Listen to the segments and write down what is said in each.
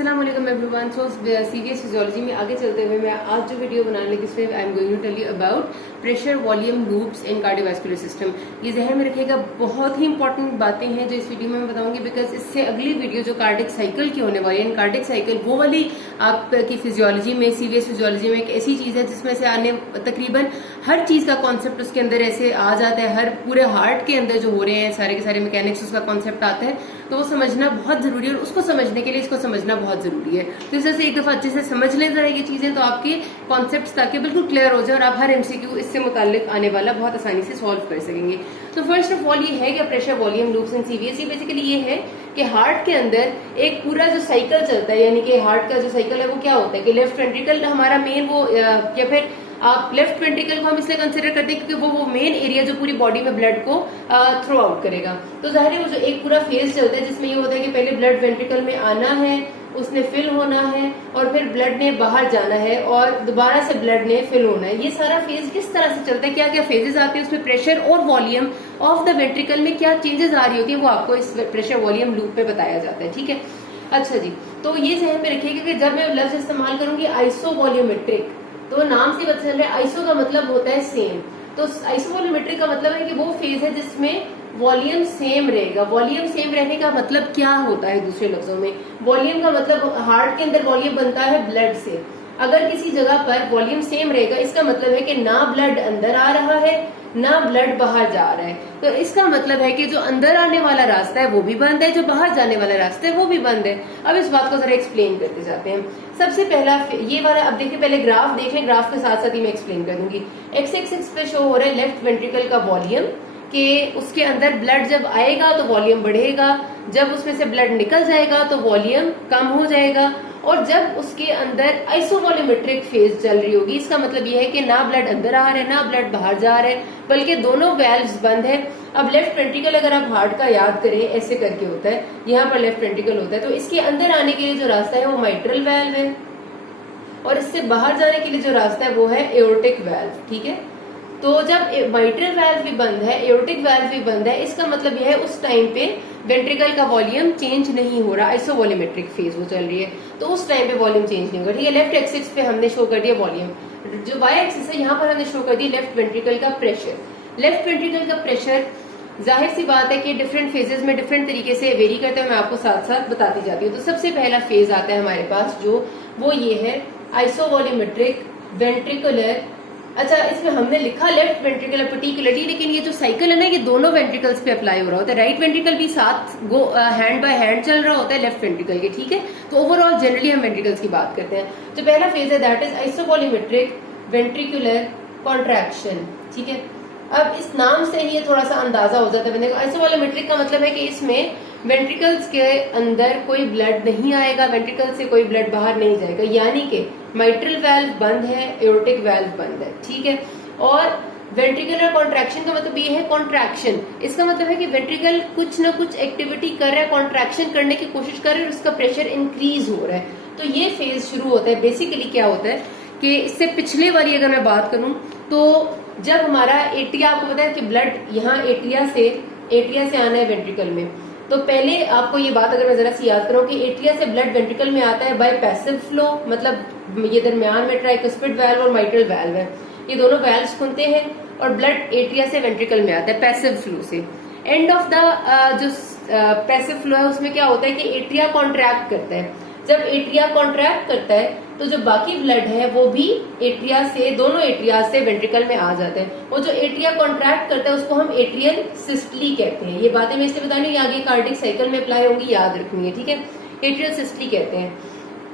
अस्सलाम वालेकुम एवरीवन। सो CVS physiology में आगे चलते हुए मैं आज जो वीडियो बनाने लगी इसमें I am going to tell you about pressure volume loops in cardiovascular system. ये जहन में रखिएगा, बहुत ही इंपॉर्टेंट बातें हैं जो इस वीडियो में मैं बताऊंगी, बिकॉज इससे अगली वीडियो जो कार्डिक साइकिल की होने वाली है, कार्डिक साइकिल वो वाली आपकी फिजियोलॉजी में, सीवीएस फिजियोलॉजी में एक ऐसी चीज है जिसमें से आने तकरीबन हर चीज का कॉन्सेप्ट उसके अंदर ऐसे आ जाता है। हर पूरे हार्ट के अंदर जो हो रहे हैं सारे के सारे मैकेनिक्स, उसका कॉन्सेप्ट आता है, तो वो समझना बहुत जरूरी है और उसको समझने के लिए इसको समझना बहुत जरूरी है। तो इस तरह से एक दफा अच्छे से समझ लें जरा ये चीजें, तो आपके कॉन्सेप्ट्स ताकि बिल्कुल क्लियर हो जाए और आप हर एमसीक्यू इससे मुताल्लिक आने वाला बहुत आसानी से सॉल्व कर सकेंगे। तो फर्स्ट ऑफ ऑल ये है कि प्रेशर वॉल्यूम लूप्स इन सीवीएस, बेसिकली ये है कि हार्ट के अंदर एक पूरा जो साइकिल चलता है, यानी कि हार्ट का जो साइकिल है वो क्या होता है कि लेफ्ट वेंट्रिकल हमारा मेन वो, या फिर आप लेफ्ट वेंट्रिकल को हम इसलिए कंसिडर करते हैं क्योंकि वो मेन एरिया जो पूरी बॉडी में ब्लड को थ्रो आउट करेगा। तो जाहिर है वो जो एक पूरा फेज चलता है जिसमें ये होता है कि पहले ब्लड वेंट्रिकल में आना है, उसने फिल होना है और फिर ब्लड ने बाहर जाना है और दोबारा से ब्लड ने फिल होना है। ये सारा फेज किस तरह से चलता है, क्या क्या फेजेस आते हैं, उसमें प्रेशर और वॉल्यूम ऑफ द वेंट्रिकल में क्या चेंजेस आ रही होती है, वो आपको इस प्रेशर वॉल्यूम लूप में बताया जाता है। ठीक है, अच्छा जी, तो ये जहन में रखिएगा कि जब मैं लफ्ज इस्तेमाल करूंगी आइसोवॉल्यूमेट्रिक, तो नाम से पता चल रहा है आइसो का मतलब होता है सेम, तो आइसोवॉल्यूमेट्रिक का मतलब है कि वो फेज है जिसमें वॉल्यूम सेम रहेगा। वॉल्यूम सेम रहने का मतलब क्या होता है, दूसरे लफ्जों में वॉल्यूम का मतलब हार्ट के अंदर वॉल्यूम बनता है ब्लड से। अगर किसी जगह पर वॉल्यूम सेम रहेगा इसका मतलब है कि ना ब्लड अंदर आ रहा है ना ब्लड बाहर जा रहा है। तो इसका मतलब है कि जो अंदर आने वाला रास्ता है वो भी बंद है, जो बाहर जाने वाला रास्ता है वो भी बंद है। अब इस बात को जरा एक्सप्लेन करते जाते हैं। सबसे पहला ये वाला, अब देखिए पहले ग्राफ देख लें, ग्राफ के साथ साथ ही मैं एक्सप्लेन कर दूंगी। एक्स एक्सिस पे शो हो रहा है लेफ्ट वेंट्रिकल का वॉल्यूम, कि उसके अंदर ब्लड जब आएगा तो वॉल्यूम बढ़ेगा, जब उसमें से ब्लड निकल जाएगा तो वॉल्यूम कम हो जाएगा, और जब उसके अंदर आइसोवॉल्यूमेट्रिक फेज चल रही होगी इसका मतलब यह है कि ना ब्लड अंदर आ रहा है ना ब्लड बाहर जा रहा है, बल्कि दोनों वेल्व्स बंद है। अब लेफ्ट वेंट्रिकल अगर आप हार्ट का याद करें ऐसे करके होता है, यहाँ पर लेफ्ट वेंट्रिकल होता है, तो इसके अंदर आने के लिए जो रास्ता है वो माइट्रल वेल्व है और इससे बाहर जाने के लिए जो रास्ता है वो है एओर्टिक वेल्व। ठीक है, तो जब माइट्रल वेल्व भी बंद है, एओर्टिक वेल्व भी बंद है, इसका मतलब यह है उस टाइम पे वेंट्रिकल का वॉल्यूम चेंज नहीं हो रहा, आइसोवॉल्यूमेट्रिक फेज वो चल रही है, तो उस टाइम पे वॉल्यूम चेंज नहीं होगा। ठीक है, लेफ्ट एक्सिस पे हमने शो कर दिया वॉल्यूम, जो वाई एक्सिस है यहाँ पर हमने शो कर दिया लेफ्ट वेंट्रिकल का प्रेशर। लेफ्ट वेंट्रिकल का प्रेशर जाहिर सी बात है कि डिफरेंट फेजेस में डिफरेंट तरीके से वेरी करते हैं, मैं आपको साथ साथ बताती जाती हूँ। तो सबसे पहला फेज आता है हमारे पास जो वो ये है आइसोवॉल्यूमेट्रिक वेंट्रिकुलर। अच्छा, इसमें हमने लिखा लेफ्ट वेंट्रिकल पर्टिकुलरली, लेकिन ये जो साइकिल है ना ये दोनों वेंट्रिकल्स पे अप्लाई हो रहा होता है। राइट वेंट्रिकल भी साथ गो हैंड बाय हैंड चल रहा होता है लेफ्ट वेंट्रिकल के। ठीक है, तो ओवरऑल जनरली हम वेंट्रिकल्स की बात करते हैं। जो पहला फेज है दैट इज आइसोवॉल्यूमेट्रिक वेंट्रिकुलर कॉन्ट्रैक्शन। ठीक है, अब इस नाम से ये थोड़ा सा अंदाजा हो जाता है बंदे को। आइसोवॉल्यूमेट्रिक का मतलब है कि इसमें वेंट्रिकल्स के अंदर कोई ब्लड नहीं आएगा, वेंट्रिकल से कोई ब्लड बाहर नहीं जाएगा, यानी कि माइट्रल वेल्व बंद है, एओर्टिक वेल्व बंद है। ठीक है, और वेंट्रिकुलर कॉन्ट्रैक्शन का मतलब ये है कॉन्ट्रैक्शन, इसका मतलब है कि वेंट्रिकल कुछ ना कुछ एक्टिविटी कर रहा है, कॉन्ट्रैक्शन करने की कोशिश कर रहा है और उसका प्रेशर इंक्रीज हो रहा है। तो ये फेज शुरू होता है। बेसिकली क्या होता है कि इससे पिछले वाली अगर मैं बात करूं तो जब हमारा एट्रिया, आपको पता है कि ब्लड यहाँ एट्रिया से आना है वेंट्रिकल में, तो पहले आपको ये बात अगर मैं जरा सी याद करूं कि एट्रिया से ब्लड वेंट्रिकल में आता है बाय पैसिव फ्लो, मतलब ये दरमियान में ट्राइकस्पिड वेल्व और माइट्रल वेल्व है, ये दोनों वेल्व्स खुलते हैं और ब्लड एट्रिया से वेंट्रिकल में आता है पैसिव फ्लो से। एंड ऑफ द जो पैसिव फ्लो है उसमें क्या होता है कि एट्रिया कॉन्ट्रैक्ट करता है। जब एट्रिया कॉन्ट्रैक्ट करता है तो जो बाकी ब्लड है वो भी एट्रिया से, दोनों एट्रिया से वेंट्रिकल में आ जाते हैं। वो जो एट्रिया कॉन्ट्रैक्ट करता है उसको हम एट्रियल सिस्टली कहते हैं। ये बातें मैं इसलिए बता रही हूँ, आगे कार्डिक साइकिल में अप्लाई होंगी, याद रखनी है। ठीक है, एट्रियल सिस्टली कहते हैं।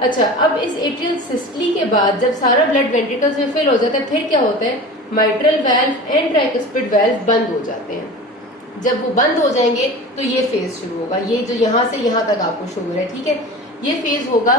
अच्छा, अब इस एट्रियल सिस्टली के बाद जब सारा ब्लड वेंट्रिकल्स में फिल हो जाता है फिर क्या होता है, mitral valve and tricuspid valve बंद हो जाते हैं। जब वो बंद हो जाएंगे तो ये फेज शुरू होगा, ये जो यहाँ से यहाँ तक आपको शो हो रहा है। ठीक है, ये फेज होगा।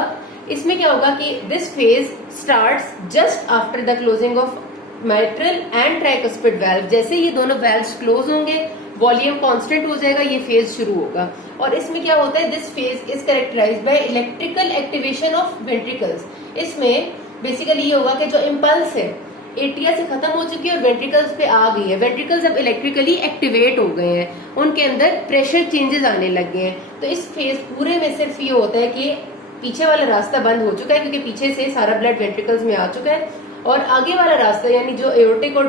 इसमें क्या होगा कि this phase starts just after the closing of mitral and tricuspid valve. जैसे ये दोनों वेल्व्स क्लोज होंगे वॉल्यूम कांस्टेंट हो जाएगा, ये फेज शुरू होगा। और इसमें क्या होता है, this phase is characterised by electrical activation of ventricles. इसमें बेसिकली ये होगा कि जो इम्पल्स है एट्रिया से खत्म हो चुकी है और वेंट्रिकल्स पे आ गई है, वेंट्रिकल्स अब इलेक्ट्रिकली एक्टिवेट हो गए हैं, उनके अंदर प्रेशर चेंजेस आने लग गए हैं। तो इस फेज पूरे में सिर्फ ये होता है कि पीछे वाला रास्ता बंद हो चुका है क्योंकि पीछे से सारा ब्लड वेंट्रिकल्स में आ चुका है, और आगे वाला रास्ता यानी जो एओर्टिक और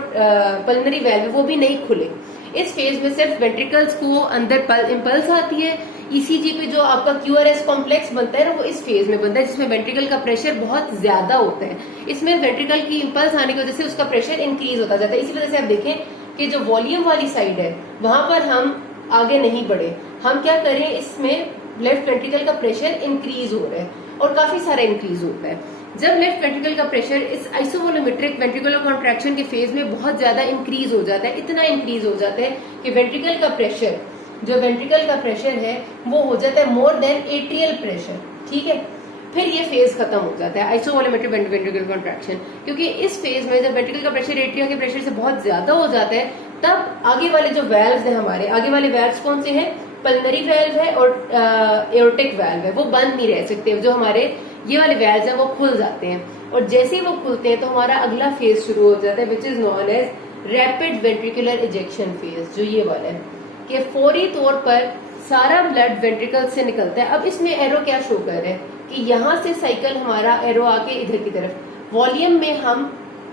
पल्मोनरी वेल्व है वो भी नहीं खुले। इस फेज में सिर्फ वेंट्रिकल्स को अंदर इम्पल्स आती है। ईसीजी पे जो आपका क्यूआरएस कॉम्प्लेक्स बनता है ना, वो इस फेज में बनता है जिसमें वेंट्रिकल का प्रेशर बहुत ज्यादा होता है। इसमें वेंट्रिकल की इम्पल्स आने की वजह से उसका प्रेशर इंक्रीज होता जाता है। इसी वजह से आप देखें कि जो वॉल्यूम वाली साइड है वहां पर हम आगे नहीं बढ़े, हम क्या करें, इसमें लेफ्ट वेंट्रिकल का प्रेशर इंक्रीज हो रहा है और काफी सारा इंक्रीज होता है। जब लेफ्ट वेंट्रिकल का प्रेशर इस आइसोवोल्यूमेट्रिक वेंट्रिकुलर कॉन्ट्रैक्शन के फेज में बहुत ज्यादा इंक्रीज हो जाता है, इतना इंक्रीज हो जाता है कि वेंट्रिकल का प्रेशर, जो वेंट्रिकल का प्रेशर है वो हो जाता है मोर देन एट्रियल प्रेशर, ठीक है, फिर ये फेज खत्म हो जाता है आइसोवोल्यूमेट्रिक वेंट्रिकुलर कॉन्ट्रैक्शन। क्योंकि इस फेज में जब वेंट्रिकल का प्रेशर एट्रिया के प्रेशर से बहुत ज्यादा हो जाता है, तब आगे वाले जो वेल्व्स हैं, हमारे आगे वाले वेल्व्स कौन से हैं, पल्मोनरी वेल्व है और एओर्टिक वेल्व है, वो बंद नहीं रह सकते। जो हमारे ये वाले वेल्व्स हैं वो खुल जाते हैं, और जैसे ही वो खुलते हैं तो हमारा अगला फेज शुरू हो जाता है, which is known as rapid ventricular ejection phase, जो ये वाला है कि फौरी तौर पर सारा ब्लड वेंट्रिकल से निकलता है। अब इसमें एरो क्या शो कर रहा है कि यहाँ से साइकिल हमारा एरो आके इधर की तरफ, वॉल्यूम में हम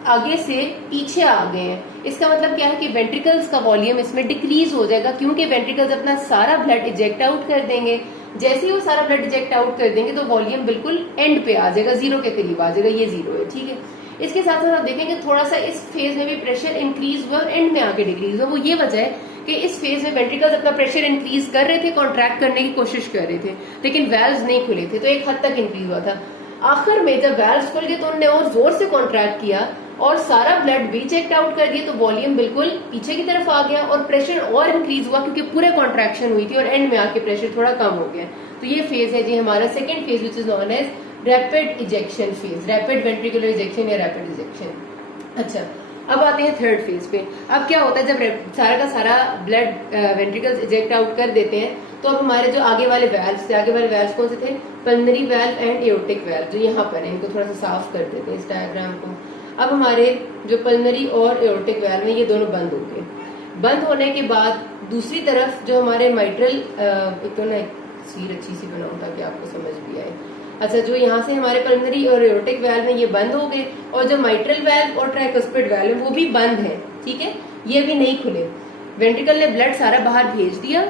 आगे से पीछे आ गए हैं। इसका मतलब क्या है कि वेंट्रिकल्स का वॉल्यूम इसमें डिक्रीज हो जाएगा, क्योंकि वेंट्रिकल्स अपना सारा ब्लड इजेक्ट आउट कर देंगे। जैसे ही वो सारा ब्लड इजेक्ट आउट कर देंगे तो वॉल्यूम बिल्कुल एंड पे आ जाएगा, जीरो के करीब आ जाएगा, ये जीरो है, ठीक है। इसके साथ साथ आप देखेंगे थोड़ा सा इस फेज में भी प्रेशर इंक्रीज हुआ और एंड में आके डिक्रीज हुआ। वो ये वजह है कि इस फेज में वेंट्रिकल्स अपना प्रेशर इंक्रीज कर रहे थे, कॉन्ट्रैक्ट करने की कोशिश कर रहे थे, लेकिन वेल्व्स नहीं खुले थे, तो एक हद तक इंक्रीज हुआ था। आखिर में जब वेल्व्स खुल गए तो उन्होंने और जोर से कॉन्ट्रैक्ट किया और सारा ब्लड भी चेक आउट कर दिया, तो वॉल्यूम बिल्कुल पीछे की तरफ आ गया और प्रेशर और इंक्रीज हुआ क्योंकि पूरे कॉन्ट्रैक्शन हुई थी और एंड में आके प्रेशर थोड़ा कम हो गया। तो ये फेज है जी हमारा second phase, which is known as rapid ejection phase, rapid ventricular ejection या रैपिड इजेक्शन। अच्छा, अब आते हैं थर्ड फेज पे। अब क्या होता है, जब सारा का सारा ब्लड वेंट्रिकल्स इजेक्ट आउट कर देते हैं, तो अब हमारे जो आगे वाले वेल्व्स थे, आगे वाले वेल्व्स कौन से थे, pulmonary valve and aortic valve, जो यहाँ पर है, इनको थोड़ा सा साफ कर देते हैं इस डायग्राम को। अब हमारे जो पल्मोनरी और एओर्टिक वेल्व है ये दोनों बंद हो गए। बंद होने के बाद दूसरी तरफ जो हमारे माइट्रल, एक तो ना तस्वीर अच्छी सी बनाऊं ताकि आपको समझ भी आए। अच्छा, जो यहाँ से हमारे पल्मोनरी और एओर्टिक वेल्व है ये बंद हो गए, और जो माइट्रल वेल्व और ट्राइकुस्पिड वेल्व है वो भी बंद है, ठीक है, ये भी नहीं खुले। वेंट्रिकल ने ब्लड सारा बाहर भेज दिया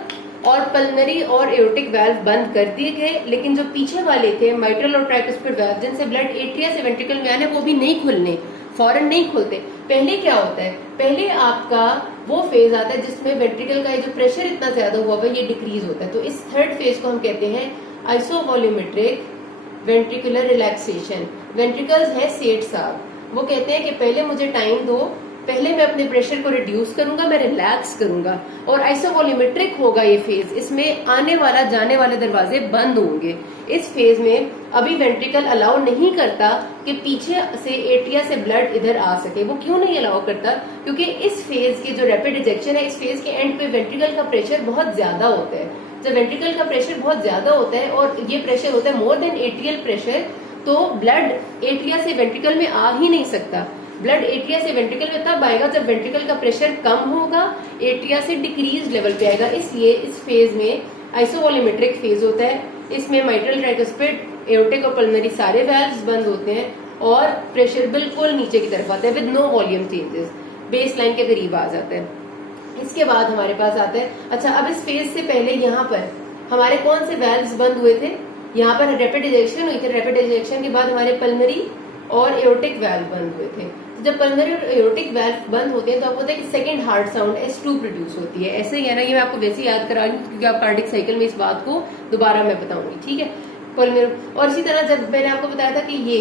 और पल्मोनरी और एओर्टिक वेल्व बंद कर दिए गए, लेकिन जो पीछे वाले थे माइट्रल और ट्राइकुस्पिड वेल्व, जिनसे ब्लड एट्रिया से वेंट्रिकल में आने, वो भी नहीं खुलने, फौरन नहीं खुलते। पहले क्या होता है, पहले आपका वो फेज आता है जिसमें वेंट्रिकल का जो प्रेशर इतना ज्यादा हुआ है ये डिक्रीज होता है। तो इस थर्ड फेज को हम कहते हैं आइसोवोल्यूमेट्रिक वेंट्रिकुलर रिलैक्सेशन। वेंट्रिकल्स है सेठ साहब, वो कहते हैं कि पहले मुझे टाइम दो, पहले मैं अपने प्रेशर को रिड्यूस करूंगा, मैं रिलैक्स करूंगा, और आइसोवोल्यूमेट्रिक होगा ये फेज। इसमें आने वाला जाने वाले दरवाजे बंद होंगे। इस फेज में अभी वेंट्रिकल अलाउ नहीं करता कि पीछे से एट्रिया से ब्लड इधर आ सके। वो क्यों नहीं अलाउ करता, क्योंकि इस फेज के जो रैपिड इजेक्शन है, इस फेज के एंड पे वेंट्रिकल का प्रेशर बहुत ज्यादा होता है। जब वेंट्रिकल का प्रेशर बहुत ज्यादा होता है और ये प्रेशर होता है मोर देन एट्रियल प्रेशर, तो ब्लड एट्रिया से वेंट्रिकल में आ ही नहीं सकता। ब्लड एट्रिया से वेंट्रिकल में तब आएगा जब वेंट्रिकल का प्रेशर कम होगा, एट्रिया से डिक्रीज लेवल पे आएगा। इसलिए इस फेज में आइसोवोल्यूमेट्रिक फेज होता है। इसमें माइट्रल, ट्राइकुस्पिड, एओर्टिक और पल्मोनरी सारे वेल्व्स बंद होते हैं और प्रेशर बिल्कुल नीचे की तरफ आता है with no volume changes, baseline के करीब आ जाता है। इसके बाद हमारे पास आता है, अच्छा अब इस फेज से पहले यहाँ पर हमारे कौन से वेल्व्स बंद हुए थे, यहाँ पर रैपिड इजेक्शन हुई थी। रैपिड इजेक्शन के बाद हमारे पल्मोनरी और एओर्टिक वेल्व बंद हुए थे। तो जब पल्मोनरी और एओर्टिक वेल्व बंद होते हैं तो आपको पता है कि second heart sound S2 produce होती है। ऐसे ही है ना, ये मैं आपको वैसे याद करा रही हूँ क्योंकि आप कार्डिक साइकिल में इस बात को दोबारा मैं बताऊंगी, ठीक है। पल्मोनरी, और इसी तरह जब मैंने आपको बताया था कि ये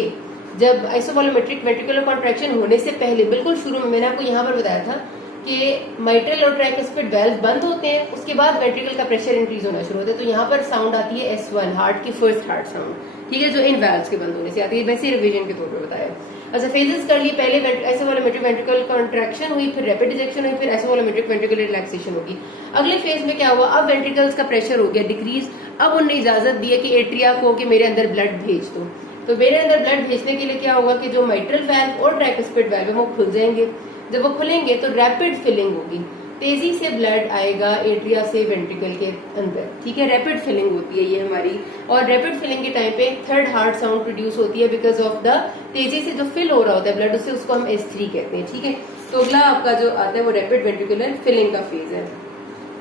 जब आइसोवोल्यूमेट्रिक वेंट्रिकुलर कॉन्ट्रैक्शन होने से पहले बिल्कुल शुरू में मैंने आपको यहाँ पर बताया था कि माइट्रल और ट्राइकुस्पिड वेल्व बंद होते हैं, उसके बाद वेंट्रिकल का प्रेशर इंक्रीज होना शुरू होता है। तो यहाँ पर साउंड आती है S1, हार्ट की फर्स्ट हार्ट साउंड, ठीक है, जो इन वेल्व्स के बंद होने से आती है। वैसे रिवीजन के तौर पर बताया। अच्छा, फेजेस कर लिए, पहले आइसोवोल्यूमेट्रिक वेंट्रिकल कॉन्ट्रैक्शन हुई, फिर रैपिड इजेक्शन हुई, फिर आइसोवोल्यूमेट्रिक वेंट्रिकुलर रिलैक्सेशन होगी। अगले फेज में क्या हुआ, अब वेंट्रिकल्स का प्रेशर हो गया डिक्रीज। अब उन्होंने इजाजत दी है कि एट्रिया को कि मेरे अंदर ब्लड भेज दो। तो मेरे अंदर ब्लड भेजने के लिए क्या होगा कि जो माइट्रल वेल्व और ट्राइकुस्पिड वेल्व है वो खुल जाएंगे। जब वो खुलेंगे तो रैपिड फिलिंग होगी। तेजी से ब्लड आएगा एट्रिया से वेंट्रिकल के अंदर, ठीक है। रैपिड फिलिंग होती है ये हमारी, और रैपिड फिलिंग के टाइम पे थर्ड हार्ट साउंड प्रोड्यूस होती है बिकॉज ऑफ द तेजी से जो फिल हो रहा होता है ब्लड, उससे उसको हम S3 कहते हैं, ठीक है। तो अगला आपका जो आता है वो रैपिड वेंट्रिकुलर फिलिंग का फेज है।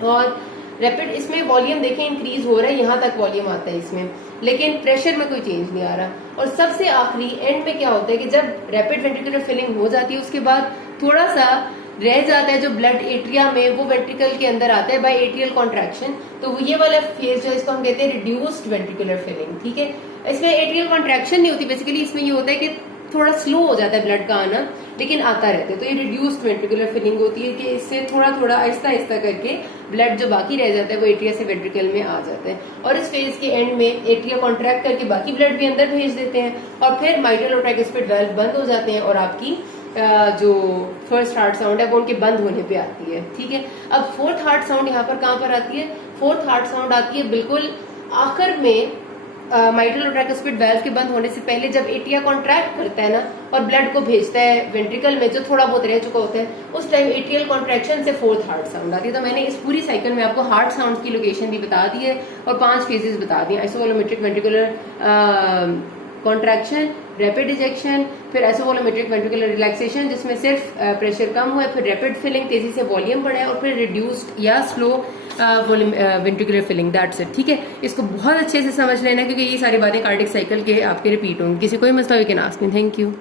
और रैपिड इसमें वॉल्यूम देखें इंक्रीज हो रहा है, यहाँ तक वॉल्यूम आता है इसमें, लेकिन प्रेशर में कोई चेंज नहीं आ रहा। और सबसे आखिरी एंड में क्या होता है कि जब रैपिड वेंट्रिकुलर फिलिंग हो जाती है उसके बाद थोड़ा सा रह जाता है जो ब्लड एट्रिया में, वो वेंट्रिकल के अंदर आता है बाय एट्रियल कॉन्ट्रैक्शन। तो ये वाला फेज जो है इसको हम कहते हैं रिड्यूस्ड वेंट्रिकुलर फिलिंग, ठीक है। इसमें एट्रियल कॉन्ट्रैक्शन नहीं होती, बेसिकली इसमें ये होता है कि थोड़ा स्लो हो जाता है ब्लड का आना, लेकिन आता रहता है। तो ये रिड्यूस्ड वेंट्रिकुलर फिलिंग होती है कि इससे थोड़ा थोड़ा आहिस्ता आहिस्ता करके ब्लड जो बाकी रह जाता है वो एट्रिया से वेंट्रिकल में आ जाता है। और इस फेज के एंड में एट्रिया कॉन्ट्रैक्ट करके बाकी ब्लड भी अंदर भेज देते हैं, और फिर माइट्रल और ट्राइकुस्पिड वाल्व बंद हो जाते हैं, और आपकी जो फर्स्ट हार्ट साउंड है वो उनके बंद होने पे आती है, ठीक है। अब फोर्थ हार्ट साउंड यहाँ पर कहाँ पर आती है? फोर्थ हार्ट साउंड आती है बिल्कुल आखिर में माइट्रल और ट्राइकुस्पिड वाल्व के बंद होने से पहले, जब एट्रिया कॉन्ट्रैक्ट करता है ना और ब्लड को भेजता है वेंट्रिकल में जो थोड़ा बहुत रह चुका होता है, उस टाइम एट्रियल कॉन्ट्रैक्शन से फोर्थ हार्ट साउंड आती है। तो मैंने इस पूरी साइकिल में आपको हार्ट साउंड की लोकेशन भी बता दी है और 5 फेजेस बता दिए, आइसोवोलूमेट्रिक वेंट्रिकुलर कॉन्ट्रैक्शन, रैपिड इजेक्शन, फिर आइसोवोलूमेट्रिक वेंट्रिकुलर रिलैक्सेशन जिसमें सिर्फ प्रेशर कम हुआ है, फिर रैपिड फिलिंग तेजी से वॉल्यूम बढ़ा है, और फिर रिड्यूस्ड या slow ventricular filling, that's it, ठीक है। इसको बहुत अच्छे से समझ लेना क्योंकि ये सारी बातें कार्डियक साइकिल के आपके रिपीट होंगी। किसी कोई मसला we can ask me. Thank you.